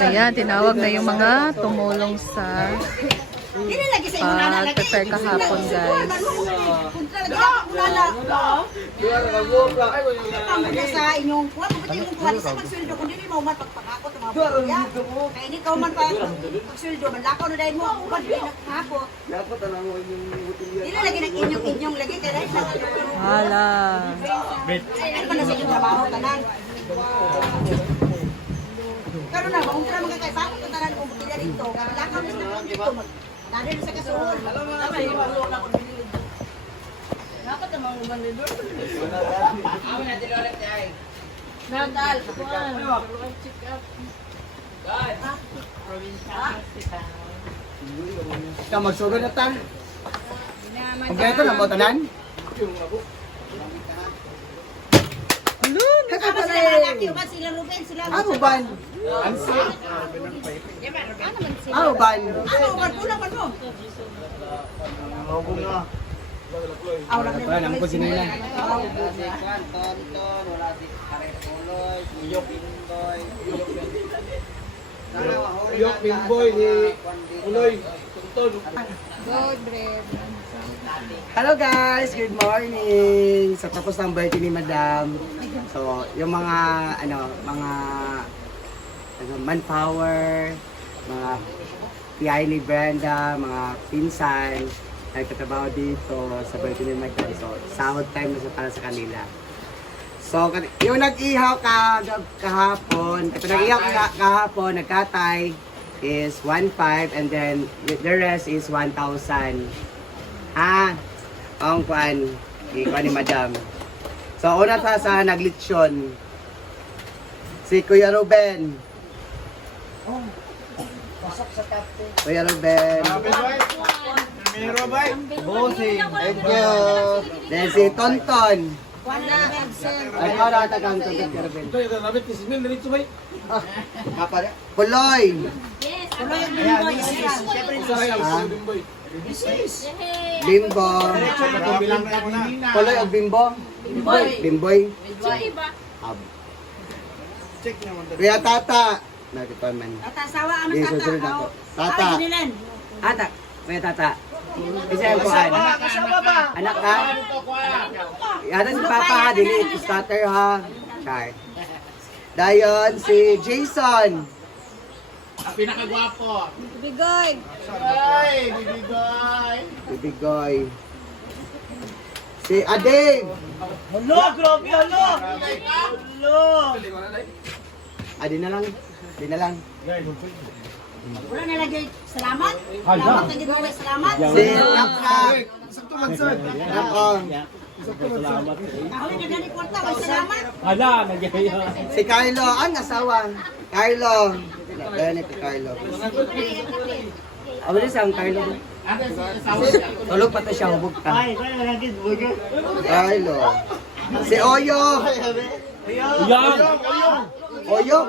Ayan, tinawag na yung mga tumulong sa pag-prepare kahapon, guys. Sa inyong kuwan, bakit yung kuwan sa magsweldo kung hindi mo man pagpangako sa mga pamilya. Kaya hindi ka man pagsweldo, manlakaw na dahil mo, kuwan hindi nakahapon. Hindi lagi ng inyong lagi, kaya dahil lang. Hala. Ano ba na sa inyong trabaho ka nang? Karoon na, kung ka mga kaibakot ka tanan kung bukila dito, lakaw na sa dito, nadal sa kasuhol. Dapat namang bandidor. Ako na dilolet ay. Nadal, kuan. Check up. Guys. Ka magsugod na ta. Kompleto na mo tanan? Sila Ruben, sila Ano ban? Ansi. Ano ban? Ulang man mo. Wala nang ko sinila. Yok Bimboy ni Uloy. Tunton. Hello guys, good morning. So tapos ng birthday ni Madam. So yung mga manpower, mga PI ni Brenda, mga pinsan, nagtatrabaho dito sa birthday ni Madam. So sahod time na para sa kanila. So yung nag-ihaw kahapon, ito nag-ihaw kahapon, nagkatay is 1,500 and then the rest is 1,000. Ang kuan ni Madam. So una ta sa naglitsyon. Si Kuya Ruben. Kuya Ruben. Thank you. Then si Tonton. Ay, para tagang Tonton Kuya Ruben. Puloy. Bimbo. Puloy o Bimbo? Bimboy. Kuya Tata. Nakita man. Tata, sawa ang Yes, tata. susunod ako. Tata. Tata. Kuya Tata. Isa yung kuhan. Anak ka? Yata si Papa ha. Dili. Starter ha. Char. Dayon si Jason. Pinakagwapo. Bigoy. Ay, bibigoy. Bibigoy. Si Ading. Hello, grabe, hello. Hello. Di na lang. Di na lang. Wala na lagi. Salamat. Salamat na giveaway. Salamat. Si Nakak. Nakak. Ako na gani kwarta. May salamat. Si Carlo. Ang asawa. Carlo. Dahil ito Carlo. Abo sa ang Carlo. Tulog pa to siya. Hubog ka. Carlo. Si Oyo. Oyo.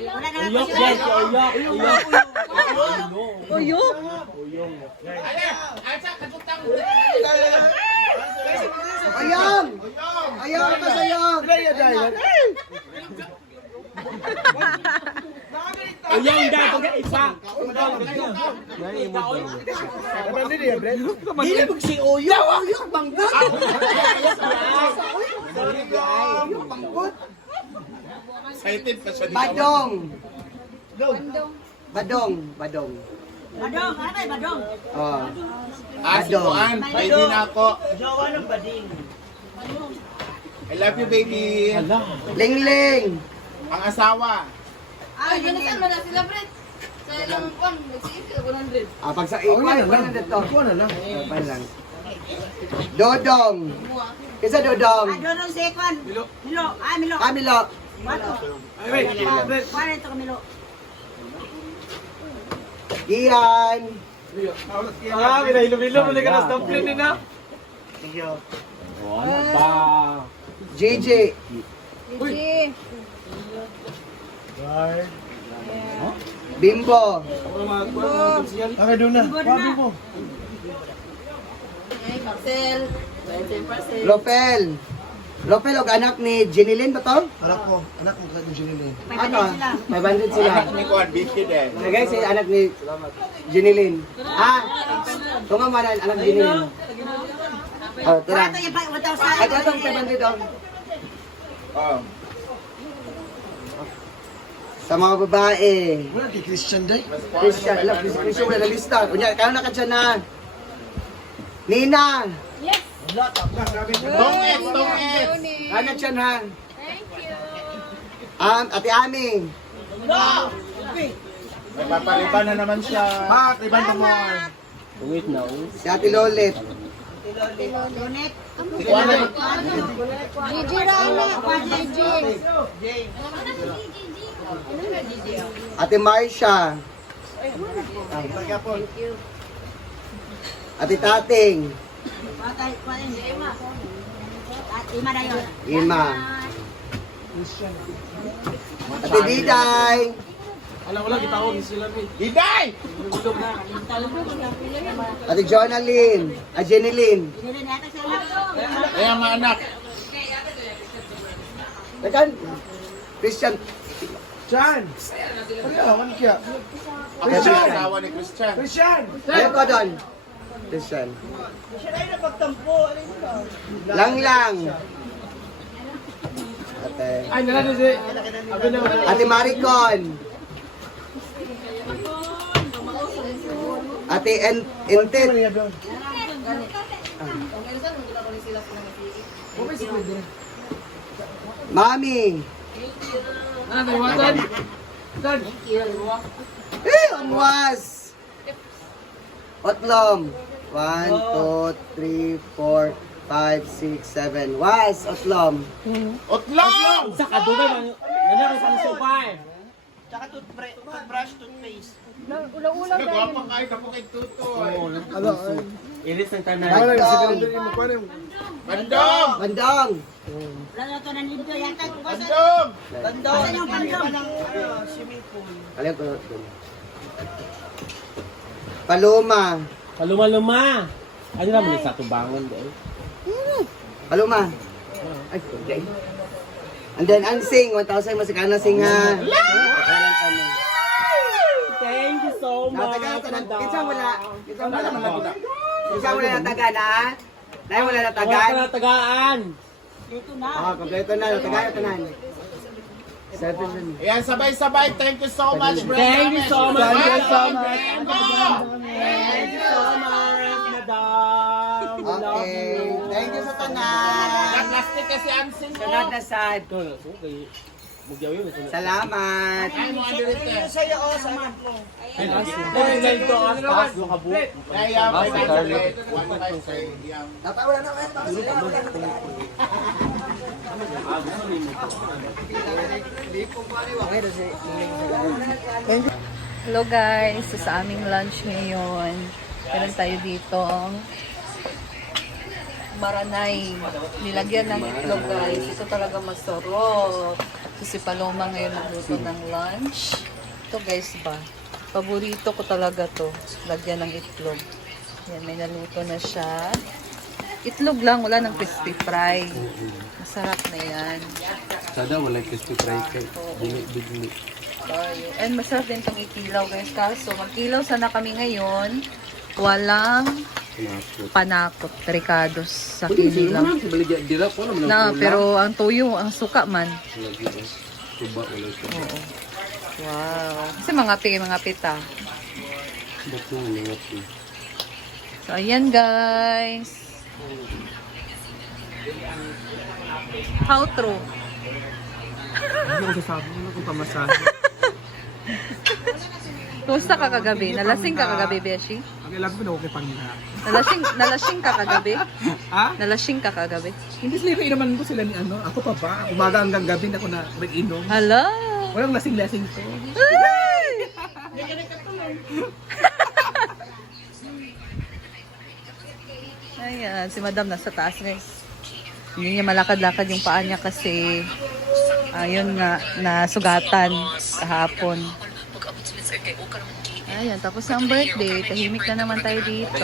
Wala na lagi. Oyong. Oyong pa sa Oyong. Ayun, dahil pag isa. Dili mo si Oyo. Oyo, banggot. Excited pa siya dito. Badong. Badong. Badong. Badong. Ano kay Badong? Oh. Si Juan, baby na ako. Jowa ng bading. I love you, baby. Lingling. Ang asawa. Ay, ganun Mo na sila, Fred. Sa ilang kwan, nag-siip sila 100. Pag sa ikwan, wala dito. Pan lang. Dodong. Isa Dodong. Dodong si Ekwan. Milo. Milo. Camilo. Bato. Kuwan ito ka Milo. Ian. Minahilo-hilo mo na ka na stamplin din na. JJ. Bimbo. Okay, doon na. Pabi mo. Ay, Marcel. Marcel. Lopel. Lopel, og anak ni Jenilyn ba to? Anak ko sa Junilin. Ano? 500 sila. Anak ni Kuan, busy din. Guys, si anak ni Jenilyn. Tunga man ang anak ni Jenilyn. Oh, tira. Ito yung 1,000. Ay, itong 500 oh. Oh. Sa mga babae. Wala kay Christian day. Christian, alam, Christian wala na lista. Kunya, kaya na ka dyan na. Nina! Tongit, tongit. Kaya na dyan ha. Ate Ami. May papaliban na naman siya. Iban pa more. Si Ate Lolet. Donate. Si Kuan na. Gigi Rana. Gigi. Ate Marcia. Ate Tating. Ima na yun. Ima. Ate Diday. Diday! Ate Jonalyn. Jenilyn. Binili na yata sa anak. Kaya mga anak. Tekan. Christian. Chan. Ano kaya? Ako siya ang asawa ni Christian. Christian. Ayaw ko doon. Christian. Lang. Ate. Ay, nalala si. Ate Maricon. Ate Entit. Mami. Umwas. Otlom. 1, 2, 3, 4, 5, 6, 7. Was, otlom. Otlong! Sa kadugan man. Nalala sa supay. Tsaka toothbrush, toothpaste. Nagwapang kayo ka po kay Tutoy. Iris ng tanan. Bandong! Bandong. Wala na ito nanito yata. Bandong! Asan yung pandong? Kaliyan ko. Paloma. Paluma-luma. Ano naman sa tubangan doon? Paloma. Ay, okay. And then, Ansing. 1,000 masikana sing ha. Thank you so much. Kinsa mo na. Kinsa mo na. Wala. Kinsa mo na nataga na. Dahil mo na Wala natagan. ka na tagaan. Kompleto na. Nataga na tanan. 7. Ayan, sabay-sabay. Thank you so much, Brenda. Thank you so much. Thank you so much. Thank you so much, madam. We love Okay. you. Thank you sa tanan. Plastic kasi Ansing mo. Sunod na sad. Okay. Mugyaw yun. Salamat. Ay, mga direte. Dahil ito ang taas ng kabuk. Kaya, may direte. One time say, yang. Natawala na kayo. Hello guys, so sa aming lunch ngayon, meron tayo dito maranay. Nilagyan ng itlog guys. Ito talaga masarap. So si Paloma ngayon nagluto ng lunch. Ito guys ba, paborito ko talaga to. Lagyan ng itlog. Yan, may naluto na siya. Itlog lang, wala ng crispy fry. Masarap na yan. Sada wala crispy fry ka. Dili. And masarap din itong ikilaw guys. Kaso magkilaw sana kami ngayon. Walang panakot. Ricados sa kilaw. Na, pero ang tuyo, ang suka man. Oo. Wow. Kasi mga pita. So, ayan guys. How true? Kumusta ka kagabi? Nalasing ka kagabi, Beshi? Ang alam ko na okay pang na. Nalasing ka kagabi? Ha? Nalasing ka kagabi? Hindi sila inuman ko sila ni ano. Ako pa ba? Umaga hanggang gabi na ako na nag-inom. Hala! Walang lasing-lasing to. Ay! Ayan, si Madam nasa taas guys. Hindi niya malakad-lakad yung paa niya kasi ayun nga, nasugatan kahapon. Ayan, tapos na ang birthday. Tahimik na naman tayo dito.